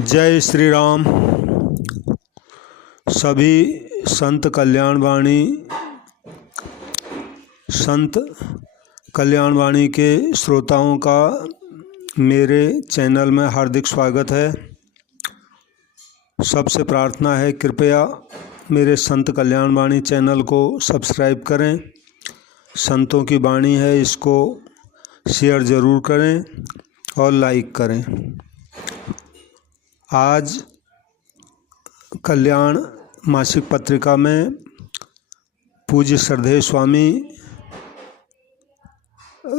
जय श्री राम। सभी संत कल्याण वाणी के श्रोताओं का मेरे चैनल में हार्दिक स्वागत है। सबसे प्रार्थना है कृपया मेरे संत कल्याण वाणी चैनल को सब्सक्राइब करें। संतों की वाणी है, इसको शेयर ज़रूर करें और लाइक करें। आज कल्याण मासिक पत्रिका में पूज्य श्रद्धेय स्वामी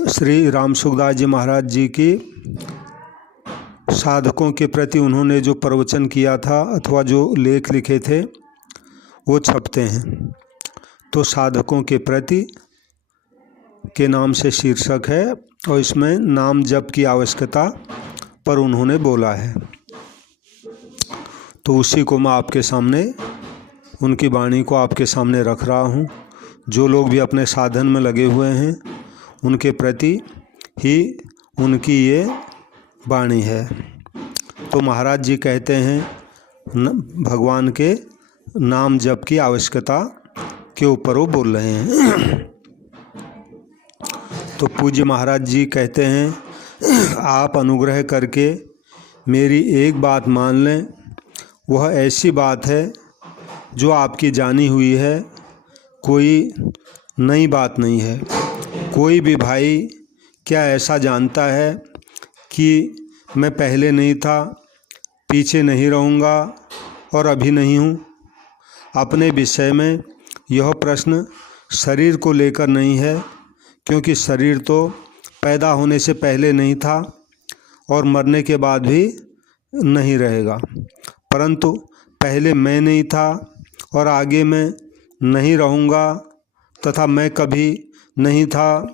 श्री राम सुखदास जी महाराज जी की साधकों के प्रति उन्होंने जो प्रवचन किया था अथवा जो लेख लिखे थे वो छपते हैं। तो साधकों के प्रति के नाम से शीर्षक है और इसमें नाम जप की आवश्यकता पर उन्होंने बोला है। तो उसी को मैं आपके सामने, उनकी वाणी को आपके सामने रख रहा हूँ। जो लोग भी अपने साधन में लगे हुए हैं उनके प्रति ही उनकी ये वाणी है। तो महाराज जी कहते हैं भगवान के नाम जप की आवश्यकता के ऊपर वो बोल रहे हैं। तो पूज्य महाराज जी कहते हैं, आप अनुग्रह करके मेरी एक बात मान लें। वह ऐसी बात है जो आपकी जानी हुई है, कोई नई बात नहीं है। कोई भी भाई क्या ऐसा जानता है कि मैं पहले नहीं था, पीछे नहीं रहूँगा और अभी नहीं हूँ? अपने विषय में यह प्रश्न शरीर को लेकर नहीं है, क्योंकि शरीर तो पैदा होने से पहले नहीं था और मरने के बाद भी नहीं रहेगा। परंतु पहले मैं नहीं था और आगे मैं नहीं रहूँगा तथा मैं कभी नहीं था,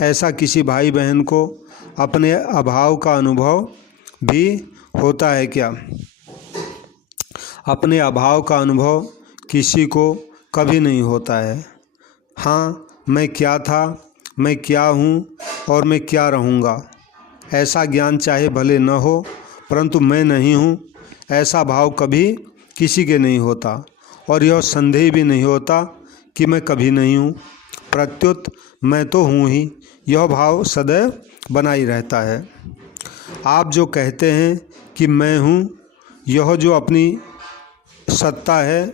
ऐसा किसी भाई बहन को अपने अभाव का अनुभव भी होता है क्या? अपने अभाव का अनुभव किसी को कभी नहीं होता है। हाँ, मैं क्या था, मैं क्या हूँ और मैं क्या रहूँगा, ऐसा ज्ञान चाहे भले न हो, परंतु मैं नहीं हूँ ऐसा भाव कभी किसी के नहीं होता और यह संदेह भी नहीं होता कि मैं कभी नहीं हूँ। प्रत्युत मैं तो हूँ ही, यह भाव सदैव बना ही रहता है। आप जो कहते हैं कि मैं हूँ, यह जो अपनी सत्ता है,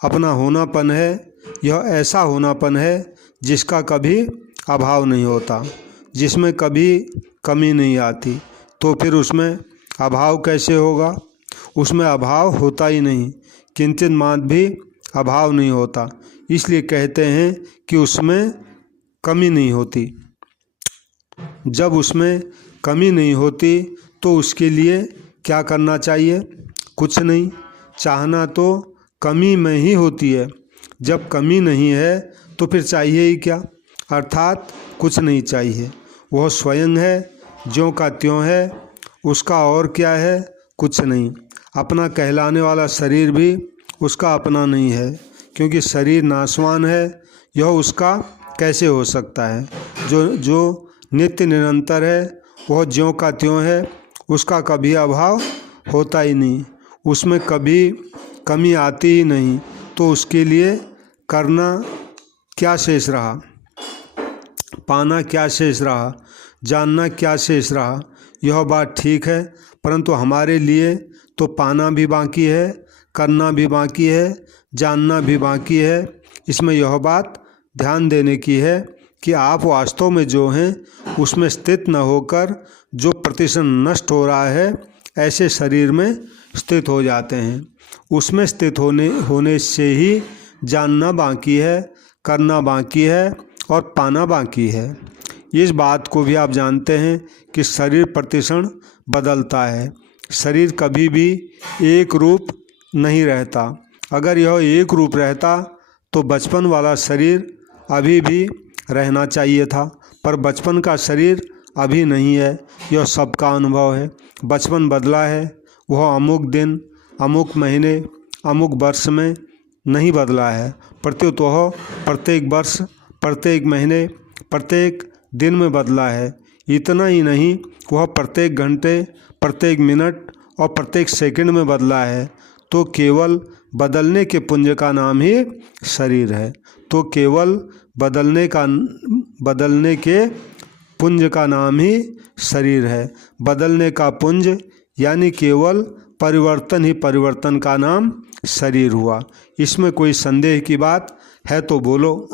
अपना होनापन है, यह ऐसा होनापन है जिसका कभी अभाव नहीं होता, जिसमें कभी कमी नहीं आती। तो फिर उसमें अभाव कैसे होगा? उसमें अभाव होता ही नहीं, किंचित मात्र भी अभाव नहीं होता। इसलिए कहते हैं कि उसमें कमी नहीं होती। जब उसमें कमी नहीं होती तो उसके लिए क्या करना चाहिए? कुछ नहीं। चाहना तो कमी में ही होती है। जब कमी नहीं है तो फिर चाहिए ही क्या? अर्थात कुछ नहीं चाहिए। वह स्वयं है, ज्यों का त्यों है, उसका और क्या है? कुछ नहीं। अपना कहलाने वाला शरीर भी उसका अपना नहीं है, क्योंकि शरीर नाशवान है, यह उसका कैसे हो सकता है? जो नित्य निरंतर है वह ज्यों का त्यों है, उसका कभी अभाव होता ही नहीं, उसमें कभी कमी आती ही नहीं। तो उसके लिए करना क्या शेष रहा? पाना क्या शेष रहा? जानना क्या शेष रहा? यह बात ठीक है, परंतु हमारे लिए तो पाना भी बाकी है, करना भी बाकी है, जानना भी बाकी है। इसमें यह बात ध्यान देने की है कि आप वास्तव में जो हैं उसमें स्थित न होकर जो प्रतिशत नष्ट हो रहा है, ऐसे शरीर में स्थित हो जाते हैं। उसमें स्थित होने से ही जानना बाकी है, करना बाकी है और पाना बाकी है। इस बात को भी आप जानते हैं कि शरीर प्रतिक्षण बदलता है। शरीर कभी भी एक रूप नहीं रहता। अगर यह एक रूप रहता तो बचपन वाला शरीर अभी भी रहना चाहिए था, पर बचपन का शरीर अभी नहीं है। यह सबका अनुभव है। बचपन बदला है, वह अमुक दिन, अमुक महीने, अमुक वर्ष में नहीं बदला है, प्रत्युत वह प्रत्येक वर्ष, प्रत्येक महीने, प्रत्येक दिन में बदला है। इतना ही नहीं, वह प्रत्येक घंटे, प्रत्येक मिनट और प्रत्येक सेकंड में बदला है तो केवल बदलने के पुंज का नाम ही शरीर है। तो केवल बदलने के पुंज का नाम ही शरीर है। बदलने का पुंज यानी केवल परिवर्तन ही परिवर्तन का नाम शरीर हुआ। इसमें कोई संदेह की बात है तो बोलो।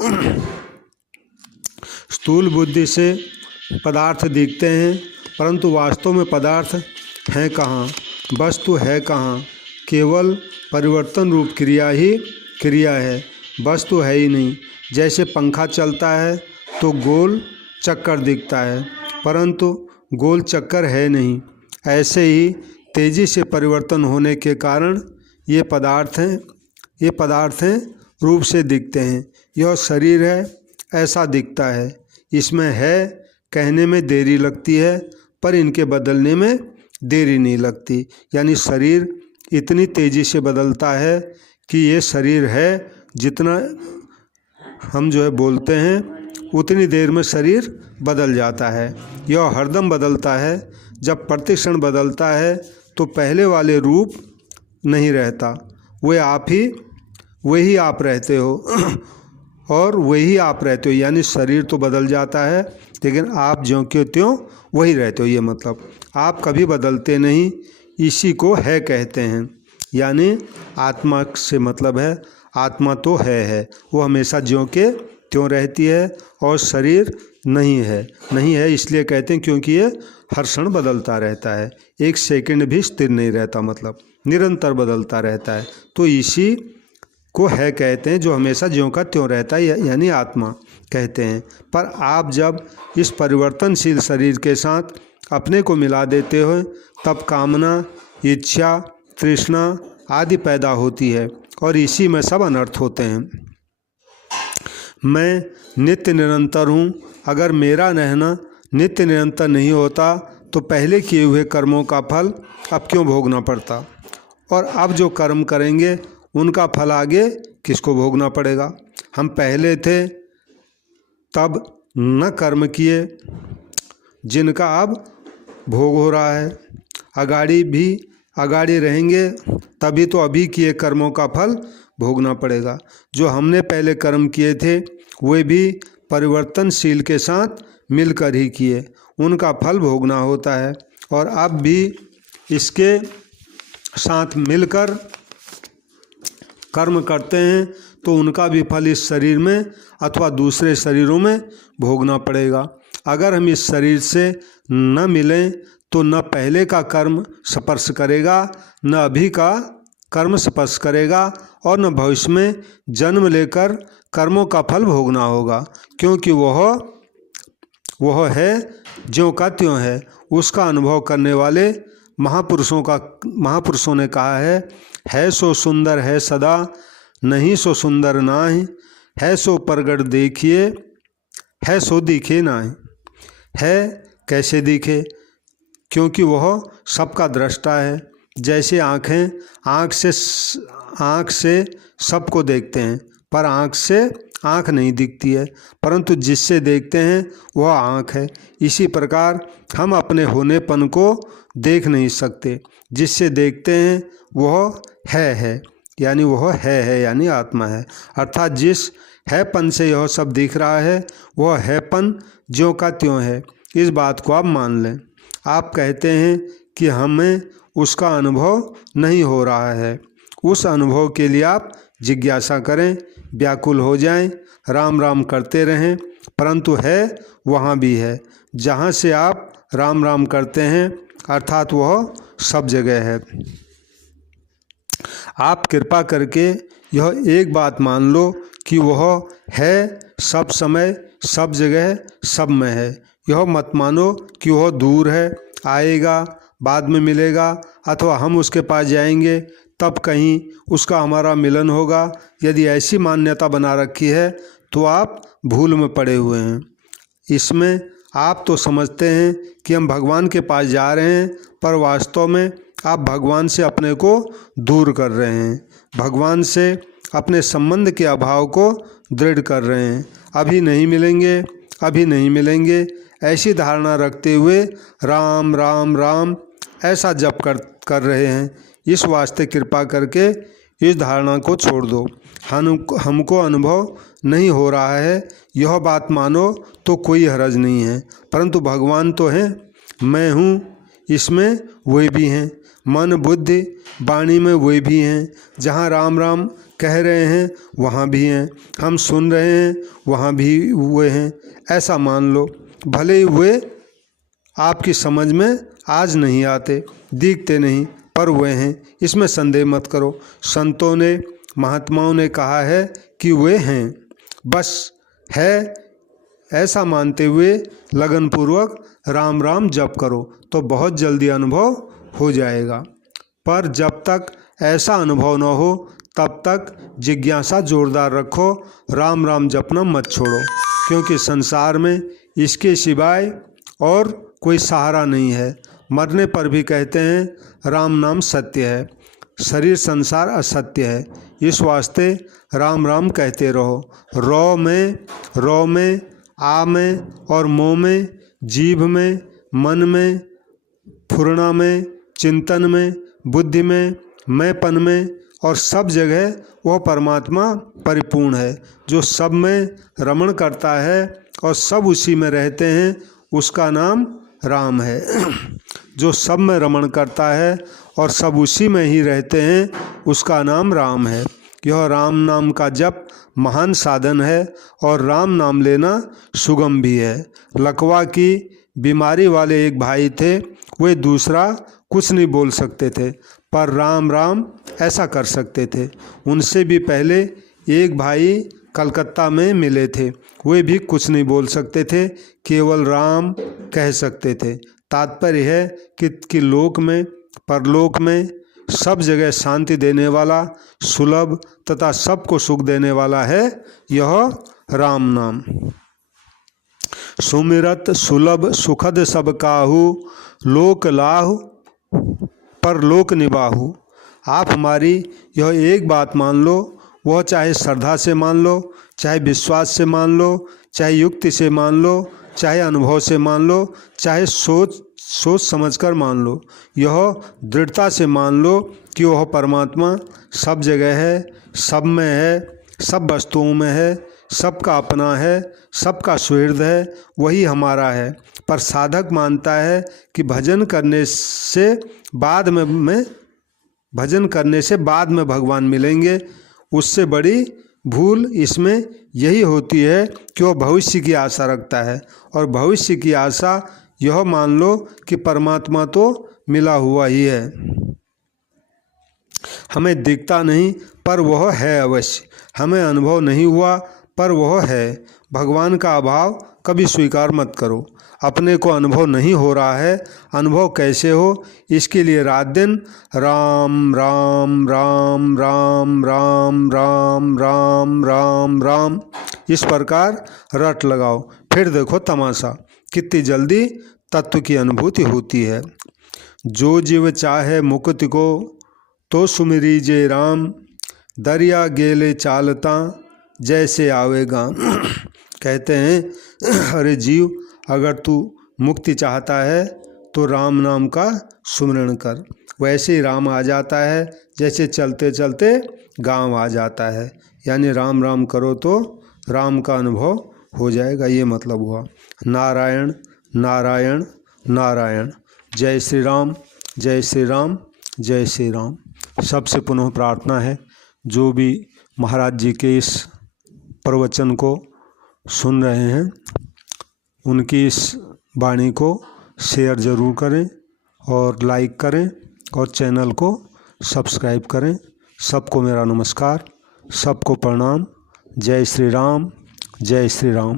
स्थूल बुद्धि से पदार्थ दिखते हैं परंतु वास्तव में पदार्थ हैं कहाँ, वस्तु है कहाँ। केवल परिवर्तन रूप क्रिया ही क्रिया है, वस्तु है ही नहीं। जैसे पंखा चलता है तो गोल चक्कर दिखता है परंतु गोल चक्कर है नहीं, ऐसे ही तेजी से परिवर्तन होने के कारण ये पदार्थ हैं रूप से दिखते हैं। यह शरीर है ऐसा दिखता है। इसमें है कहने में देरी लगती है पर इनके बदलने में देरी नहीं लगती। यानी शरीर इतनी तेज़ी से बदलता है कि ये शरीर है, जितना हम बोलते हैं उतनी देर में शरीर बदल जाता है। यह हरदम बदलता है। जब प्रतिक्षण बदलता है तो पहले वाले रूप नहीं रहता, वही आप रहते हो और वही आप रहते हो। यानी शरीर तो बदल जाता है लेकिन आप ज्यों के त्यों वही रहते हो। ये मतलब आप कभी बदलते नहीं, इसी को है कहते हैं। यानी आत्मा से मतलब है आत्मा तो है, वो हमेशा ज्यों के त्यों रहती है और शरीर नहीं है इसलिए कहते हैं क्योंकि ये हर क्षण बदलता रहता है, एक सेकंड भी स्थिर नहीं रहता, मतलब निरंतर बदलता रहता है। तो इसी को है कहते हैं जो हमेशा ज्यों का त्यों रहता है, यानी आत्मा कहते हैं। पर आप जब इस परिवर्तनशील शरीर के साथ अपने को मिला देते हो तब कामना, इच्छा, तृष्णा आदि पैदा होती है और इसी में सब अनर्थ होते हैं। मैं नित्य निरंतर हूँ, अगर मेरा रहना नित्य निरंतर नहीं होता तो पहले किए हुए कर्मों का फल अब क्यों भोगना पड़ता, और अब जो कर्म करेंगे उनका फल आगे किसको भोगना पड़ेगा। हम पहले थे तब न कर्म किए जिनका अब भोग हो रहा है, अगाड़ी रहेंगे तभी तो अभी किए कर्मों का फल भोगना पड़ेगा। जो हमने पहले कर्म किए थे वे भी परिवर्तनशील के साथ मिलकर ही किए, उनका फल भोगना होता है। और अब भी इसके साथ मिलकर कर्म करते हैं तो उनका भी फल इस शरीर में अथवा दूसरे शरीरों में भोगना पड़ेगा। अगर हम इस शरीर से न मिलें तो न पहले का कर्म स्पर्श करेगा, न अभी का कर्म स्पर्श करेगा और न भविष्य में जन्म लेकर कर्मों का फल भोगना होगा, क्योंकि वह है ज्यों का त्यों है। उसका अनुभव करने वाले महापुरुषों ने कहा है सो सुंदर है सदा, नहीं सो सुंदर नाहि, है सो प्रगट देखिए, है सो दिखे नाहि। है कैसे दिखे, क्योंकि वह सबका दृष्टा है। जैसे आँखें आँख से सबको देखते हैं पर आँख से आँख नहीं दिखती है, परंतु जिससे देखते हैं वह आँख है। इसी प्रकार हम अपने होनेपन को देख नहीं सकते, जिससे देखते हैं वह है, यानी वह है यानी आत्मा है। अर्थात जिस हैपन से यह सब दिख रहा है वह हैपन ज्यों का त्यों है। इस बात को आप मान लें। आप कहते हैं कि हमें उसका अनुभव नहीं हो रहा है, उस अनुभव के लिए आप जिज्ञासा करें, व्याकुल हो जाएं, राम राम करते रहें, परंतु है वहाँ भी है जहाँ से आप राम राम करते हैं, अर्थात वह सब जगह है। आप कृपा करके यह एक बात मान लो कि वह है सब समय, सब जगह, सब में है। यह मत मानो कि वह दूर है, आएगा, बाद में मिलेगा, अथवा हम उसके पास जाएंगे तब कहीं उसका हमारा मिलन होगा। यदि ऐसी मान्यता बना रखी है तो आप भूल में पड़े हुए हैं। इसमें आप तो समझते हैं कि हम भगवान के पास जा रहे हैं, पर वास्तव में आप भगवान से अपने को दूर कर रहे हैं, भगवान से अपने संबंध के अभाव को दृढ़ कर रहे हैं। अभी नहीं मिलेंगे ऐसी धारणा रखते हुए राम राम राम ऐसा जप कर रहे हैं। इस वास्ते कृपा करके इस धारणा को छोड़ दो। हमको अनुभव नहीं हो रहा है, यह बात मानो तो कोई हर्ज नहीं है, परंतु भगवान तो हैं, मैं हूँ इसमें वे भी हैं, मन बुद्धि वाणी में वे भी हैं, जहाँ राम राम कह रहे हैं वहाँ भी हैं, हम सुन रहे हैं वहाँ भी वे हैं, ऐसा मान लो। भले ही वे आपकी समझ में आज नहीं आते, दिखते नहीं, पर वे हैं, इसमें संदेह मत करो। संतों ने महात्माओं ने कहा है कि वे हैं, बस है ऐसा मानते हुए लगनपूर्वक राम राम जप करो तो बहुत जल्दी अनुभव हो जाएगा। पर जब तक ऐसा अनुभव न हो तब तक जिज्ञासा जोरदार रखो, राम राम जपना मत छोड़ो, क्योंकि संसार में इसके सिवाय और कोई सहारा नहीं है। मरने पर भी कहते हैं राम नाम सत्य है, शरीर संसार असत्य है, इस वास्ते राम राम कहते रहो। रौ में, आ में और मोह में, जीभ में, मन में, फुरना में, चिंतन में, बुद्धि में, मैंपन में और सब जगह वह परमात्मा परिपूर्ण है, जो सब में रमण करता है और सब उसी में रहते हैं, उसका नाम राम है। जो सब में रमण करता है और सब उसी में ही रहते हैं, उसका नाम राम है। यह राम नाम का जप महान साधन है और राम नाम लेना सुगम भी है। लकवा की बीमारी वाले एक भाई थे, वे दूसरा कुछ नहीं बोल सकते थे, पर राम राम ऐसा कर सकते थे। उनसे भी पहले एक भाई कलकत्ता में मिले थे, वे भी कुछ नहीं बोल सकते थे, केवल राम कह सकते थे। तात्पर्य है कि लोक में परलोक में सब जगह शांति देने वाला, सुलभ तथा सबको सुख देने वाला है यह राम नाम। सुमिरत सुलभ सुखद सब काहू, लोक लाहु परलोक निबाहु। आप हमारी यह एक बात मान लो, वह चाहे श्रद्धा से मान लो, चाहे विश्वास से मान लो, चाहे युक्ति से मान लो, चाहे अनुभव से मान लो, चाहे सोच समझकर मान लो, यह दृढ़ता से मान लो कि वह परमात्मा सब जगह है, सब में है, सब वस्तुओं में है, सबका अपना है, सबका सुहृद है, वही हमारा है। पर साधक मानता है कि भजन करने से बाद में भगवान मिलेंगे। उससे बड़ी भूल इसमें यही होती है कि वह भविष्य की आशा रखता है, और भविष्य की आशा यह मान लो कि परमात्मा तो मिला हुआ ही है, हमें दिखता नहीं पर वह है अवश्य, हमें अनुभव नहीं हुआ पर वह है। भगवान का अभाव कभी स्वीकार मत करो। अपने को अनुभव नहीं हो रहा है, अनुभव कैसे हो, इसके लिए रात दिन राम राम राम राम राम राम राम राम राम इस प्रकार रट लगाओ, फिर देखो तमाशा कितनी जल्दी तत्व की अनुभूति होती है। जो जीव चाहे मुक्ति को तो सुमिरी जे राम, दरिया गेले चालता जैसे आवेगा। कहते हैं अरे जीव, अगर तू मुक्ति चाहता है तो राम नाम का सुमिरन कर, वैसे ही राम आ जाता है जैसे चलते चलते गांव आ जाता है। यानी राम राम करो तो राम का अनुभव हो जाएगा, ये मतलब हुआ। नारायण नारायण नारायण। जय श्री राम जय श्री राम जय श्री राम। सबसे पुनः प्रार्थना है, जो भी महाराज जी के इस प्रवचन को सुन रहे हैं उनकी इस वाणी को शेयर ज़रूर करें और लाइक करें और चैनल को सब्सक्राइब करें। सबको मेरा नमस्कार, सबको प्रणाम। जय श्री राम जय श्री राम।